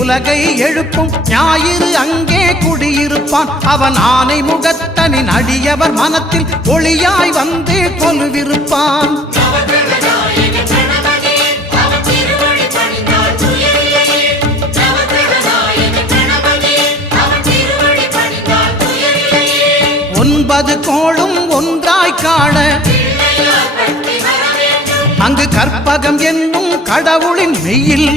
உலகை எழுப்பும் ஞாயிறு அங்கே குடியிருப்பான். அவன் ஆனை முகத்தனின் அடியவர் மனத்தில் ஒளியாய் வந்து கொலுவிருப்பான். ஒன்பது கோளும் ஒன்றாய் காண அங்கு கற்பகம் என்னும் கடவுளின் மெய்யில்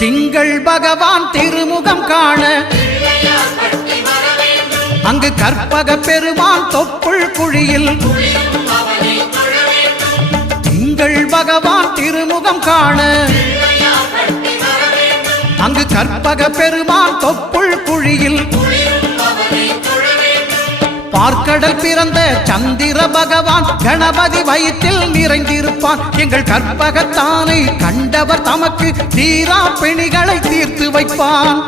திங்கள் பகவான் திருமுகம் காண அங்கு கற்பக பெருமான் தொப்புள் குழியில் திங்கள் பகவான் திருமுகம் காண அங்கு கற்பக பெருமான் தொப்புள் குழியில் பார்க்கடல் பிறந்த சந்திர பகவான் கணபதி வயிற்றில் நிறைந்திருப்பான். எங்கள் கற்பகத்தானை கண்டவர் தமக்கு தீரா பிணிகளை தீர்த்து வைப்பான்.